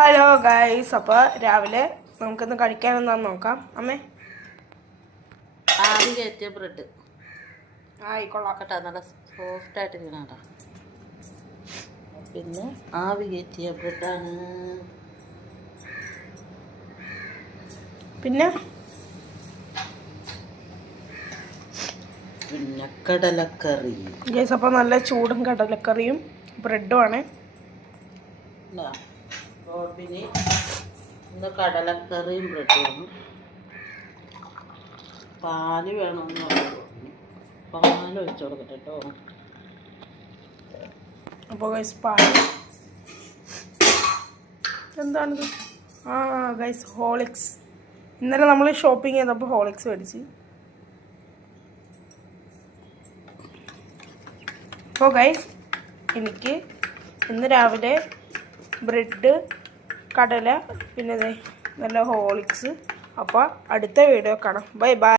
Hello guys, അപ്പോൾ രാവിലെ നമുക്കൊന്ന് കഴിക്കാനെന്താന്ന് നോക്കാം. അമ്മേ, ആവി കയറ്റിയ ബ്രെഡ് ആയിക്കൊള്ളാം കേട്ടോ, നല്ല സോഫ്റ്റായിട്ട് ഇരിക്കണ. പിന്നെ ആവി കയറ്റിയ ബ്രെഡാണ്. പിന്നെ കടലക്കറി ഗൈസ്. അപ്പോൾ നല്ല ചൂടും കടലക്കറിയും ബ്രെഡും ആണ്. പിന്നെ ഇന്ന് കടലക്കറിയും ബ്രെഡും. പാല് വേണമെന്ന് പറഞ്ഞു, പാൽ ഒഴിച്ചു കൊടുക്കട്ടെ കേട്ടോ. അപ്പോൾ ഗൈസ്, പാല് എന്താണിത്? Guys, Horlicks. ഇന്നലെ നമ്മൾ ഷോപ്പിംഗ് ചെയ്തപ്പോൾ ഹോളിക്സ് മേടിച്ച്. അപ്പോൾ ഗൈസ്, എനിക്ക് ഇന്ന് രാവിലെ ബ്രെഡ്, കടല, പിന്നെ നല്ല ഹോളിക്സ്. അപ്പോൾ അടുത്ത വീഡിയോ കാണാം. Bye bye.